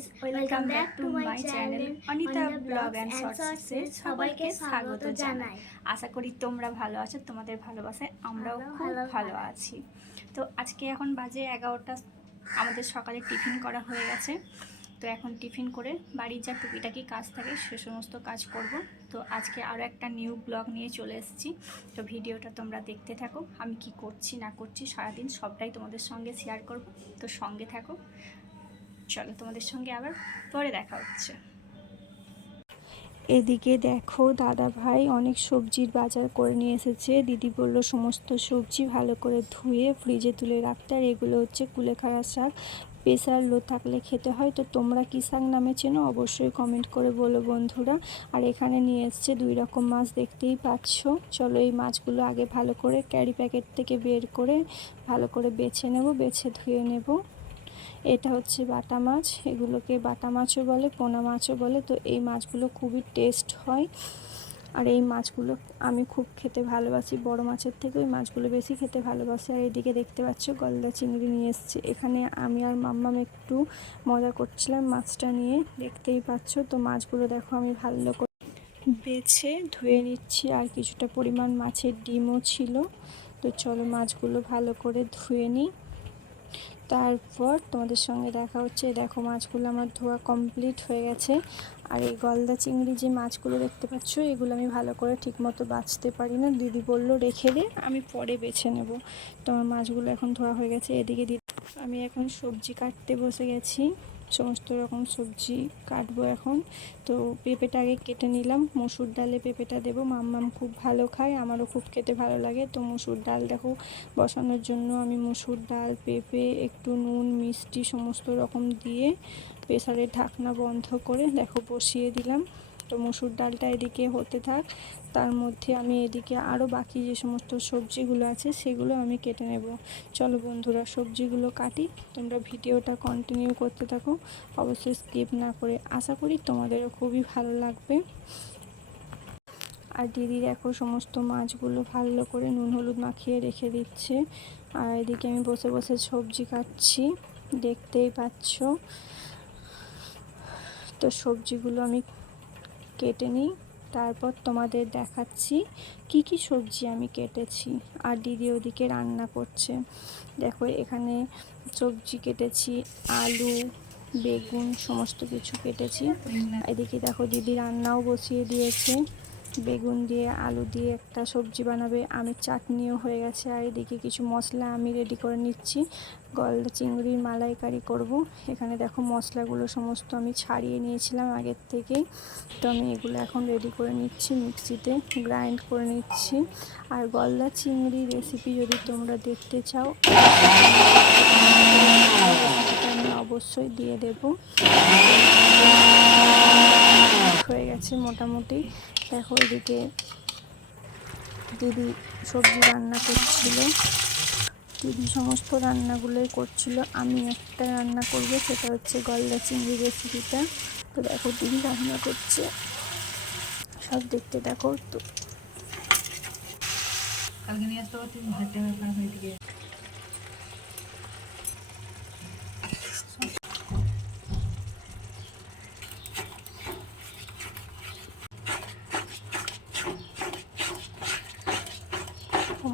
Guys, welcome back to my channel Anita blog and শর্টসে সবাইকে স্বাগত জানাই। আশা করি তোমরা ভালো আছো, তোমাদের ভালোবাসায় আমরাও খুব ভালো আছি। তো আজকে এখন বাজে 11টা, আমাদের সকালে টিফিন করা হয়ে গেছে। তো এখন টিফিন করে বাড়ির যা টুকিটাকি কাজ থাকে সে সমস্ত কাজ করব। তো আজকে আরও একটা নিউ ব্লগ নিয়ে চলে এসেছি। তো ভিডিওটা তোমরা দেখতে থাকো, আমি কি করছি না করছি সারাদিন সবটাই তোমাদের সঙ্গে শেয়ার করব। তো সঙ্গে থাকো, চলো তোমাদের সঙ্গে আবার পরে দেখা হচ্ছে। এদিকে দেখো দাদা ভাই অনেক সবজির বাজার করে নিয়ে এসেছে। দিদি বলল সমস্ত সবজি ভালো করে ধুয়ে ফ্রিজে তুলে রাখতে। আর এগুলো হচ্ছে কুলেখাড়া শাক, প্রেসার লো থাকলে খেতে হয়। তো তোমরা কী শাক নামে চেনো অবশ্যই কমেন্ট করে বলো বন্ধুরা। আর এখানে নিয়ে এসছে 2 রকম মাছ, দেখতেই পাচ্ছ। চলো এই মাছগুলো আগে ভালো করে ক্যারি প্যাকেট থেকে বের করে ভালো করে বেছে নেব, বেছে ধুয়ে নেব। এটা হচ্ছে বাটা মাছ, এগুলোকে বাটা মাছও বলে, পোনা মাছও বলে। তো এই মাছগুলো খুবই টেস্ট হয়, আর এই মাছগুলো আমি খুব খেতে ভালোবাসি। বড় মাছের থেকে ওই মাছগুলো বেশি খেতে ভালোবাসি। আর এদিকে দেখতে পাচ্ছ গলদা চিংড়ি নিয়ে এসছে। এখানে আমি আর মাম্মাম একটু মজা করছিলাম মাছটা নিয়ে, দেখতেই পাচ্ছ। তো মাছগুলো দেখো আমি ভালো করে বেছে ধুয়ে নিচ্ছি। আর কিছুটা পরিমাণ মাছের ডিমও ছিল। তো চলো মাছগুলো ভালো করে ধুয়ে নিই, তারপর তোমাদের সঙ্গে দেখা হচ্ছে। দেখো মাছগুলো আমার ধোয়া কমপ্লিট হয়ে গেছে। আর এই গলদা চিংড়ি যে মাছগুলো দেখতে পাচ্ছ, এগুলো আমি ভালো করে ঠিকমতো বাছতে পারি না। দিদি বললো রেখে দে, আমি পরে বেছে নেব। তো আমার মাছগুলো এখন ধোয়া হয়ে গেছে। এদিকে আমি এখন সবজি কাটতে বসে গেছি, সমস্ত রকম সবজি কাটবো এখন। তো পেঁপেটা আগে কেটে নিলাম, মসুর ডালে পেঁপেটা দেবো। মাম্মাম খুব ভালো খায়, আমারও খুব খেতে ভালো লাগে। তো মসুর ডাল দেখো বসানোর জন্য আমি মসুর ডাল, পেঁপে, একটু নুন, মিষ্টি সমস্ত রকম দিয়ে প্রেসারের ঢাকনা বন্ধ করে দেখো বসিয়ে দিলাম। তো মসুর ডালটা এদিকে হতে থাক, তার মধ্যে আমি এদিকে আরও বাকি যে সমস্ত সবজিগুলো আছে সেগুলো আমি কেটে নেব। চলো বন্ধুরা সবজিগুলো কাটি, তোমরা ভিডিওটা কন্টিনিউ করতে থাকো, অবশ্যই স্কিপ না করে। আশা করি তোমাদেরও খুবই ভালো লাগবে। আর দিদি দেখো সমস্ত মাছগুলো ভালো করে নুন হলুদ মাখিয়ে রেখে দিচ্ছে। আর এদিকে আমি বসে বসে সবজি কাটছি, দেখতেই পাচ্ছ। তো সবজিগুলো আমি কেটে নিই, তারপর তোমাদের দেখাচ্ছি কি কি সবজি আমি কেটেছি। আর দিদি ওদিকে রান্না করছে। দেখো এখানে সবজি কেটেছি, আলু, বেগুন সমস্ত কিছু কেটেছি। এদিকে দেখো দিদি রান্নাও বসিয়ে দিয়েছে, বেগুন দিয়ে আলু দিয়ে একটা সবজি বানাবে। আমের চাটনিও হয়ে গেছে। আর এদিকে কিছু মশলা আমি রেডি করে নিচ্ছি, গলদা চিংড়ির মালাইকারি করব। এখানে দেখো মশলাগুলো সমস্ত আমি ছাড়িয়ে নিয়েছিলাম আগের থেকেই। তো আমি এগুলো এখন রেডি করে নিচ্ছি, মিক্সিতে গ্রাইন্ড করে নিচ্ছি। আর গলদা চিংড়ি রেসিপি যদি তোমরা দেখতে চাও আমি অবশ্যই দিয়ে দেব। হয়ে গেছে মোটামুটি। দেখো এদিকে দিদি সবজি রান্না করছিল, দিদি সমস্ত রান্নাগুলোই করছিল। আমি একটা রান্না করব, সেটা হচ্ছে গলদা চিংড়ি রেসিপিটা। তো দেখো দিদি রান্না করছে, সব দেখতে দেখো। তো কালকে নিয়ে আসতে পারছি ভাতটা ব্যাপার হয়ে গিয়ে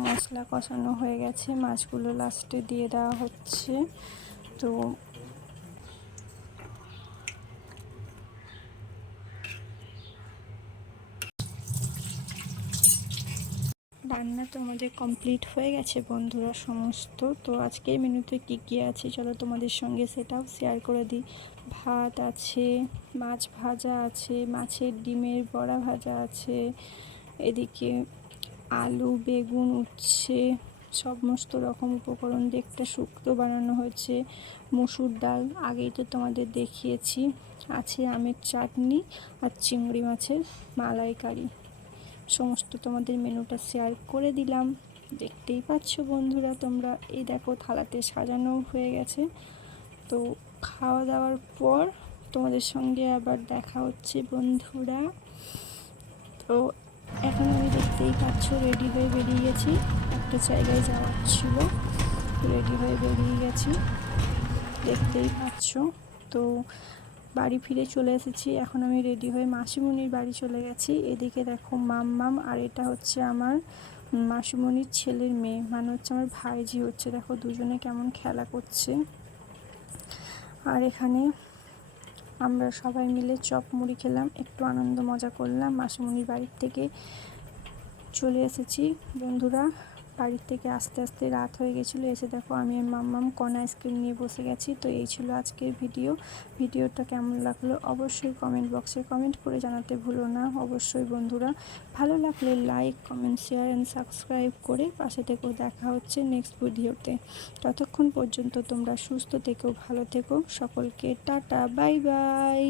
মশলা কষানো হয়ে গেছে, মাছগুলো লাস্টে দিয়ে দেওয়া হচ্ছে। তো রান্না তো আমাদের কমপ্লিট হয়ে গেছে বন্ধুরা সমস্ত। তো আজকের মেনুতে কী কী আছে চলো তোমাদের সঙ্গে সেটাও শেয়ার করে দিই। ভাত আছে, মাছ ভাজা আছে, মাছের ডিমের বড়া ভাজা আছে, এদিকে আলু, বেগুন, উচ্ছে সমস্ত রকম উপকরণ দিয়ে একটা শুক্তো বানানো হয়েছে, মসুর ডাল আগেই তো তোমাদের দেখিয়েছি, আছে আমের চাটনি আর চিংড়ি মাছের মালাইকারি। সমস্ত তোমাদের মেনুটা শেয়ার করে দিলাম, দেখতেই পাচ্ছ বন্ধুরা তোমরা। এই দেখো থালাতে সাজানো হয়ে গেছে। তো খাওয়া দাওয়ার পর তোমাদের সঙ্গে আবার দেখা হচ্ছে বন্ধুরা। তো এখন আমি দেখতেই পাচ্ছ রেডি হয়ে বেরিয়ে গেছি, একটা জায়গায় যাওয়ার ছিল, রেডি হয়ে বেরিয়ে গেছি, দেখতেই পাচ্ছ। তো বাড়ি ফিরে চলে এসেছি। এখন আমি রেডি হয়ে মাসিমণির বাড়ি চলে গেছি। এদিকে দেখো মাম্মাম, আর এটা হচ্ছে আমার মাসিমণির ছেলের মেয়ে, মানে হচ্ছে আমার ভাইজি হচ্ছে। দেখো দুজনে কেমন খেলা করছে। আর এখানে আমরা সবাই মিলে চপ মুড়ি খেলাম, একটু আনন্দ মজা করলাম। মাসিমণির বাড়ির থেকে চলে এসেছি বন্ধুরা। বাড়ির থেকে আস্তে আস্তে রাত হয়ে গেছিলো। এসে দেখো আমি আর মাম্মাম কর্ন আইসক্রিম নিয়ে বসে গেছি। তো এই ছিল আজকের ভিডিওটা কেমন লাগলো অবশ্যই কমেন্ট বক্সে কমেন্ট করে জানাতে ভুলো না। অবশ্যই বন্ধুরা ভালো লাগলে like, comment, share and subscribe করে পাশে থেকেও। দেখা হচ্ছে নেক্সট ভিডিওতে। ততক্ষণ পর্যন্ত তোমরা সুস্থ থেকো, ভালো থেকো। সকলকে টাটা, বাই বাই।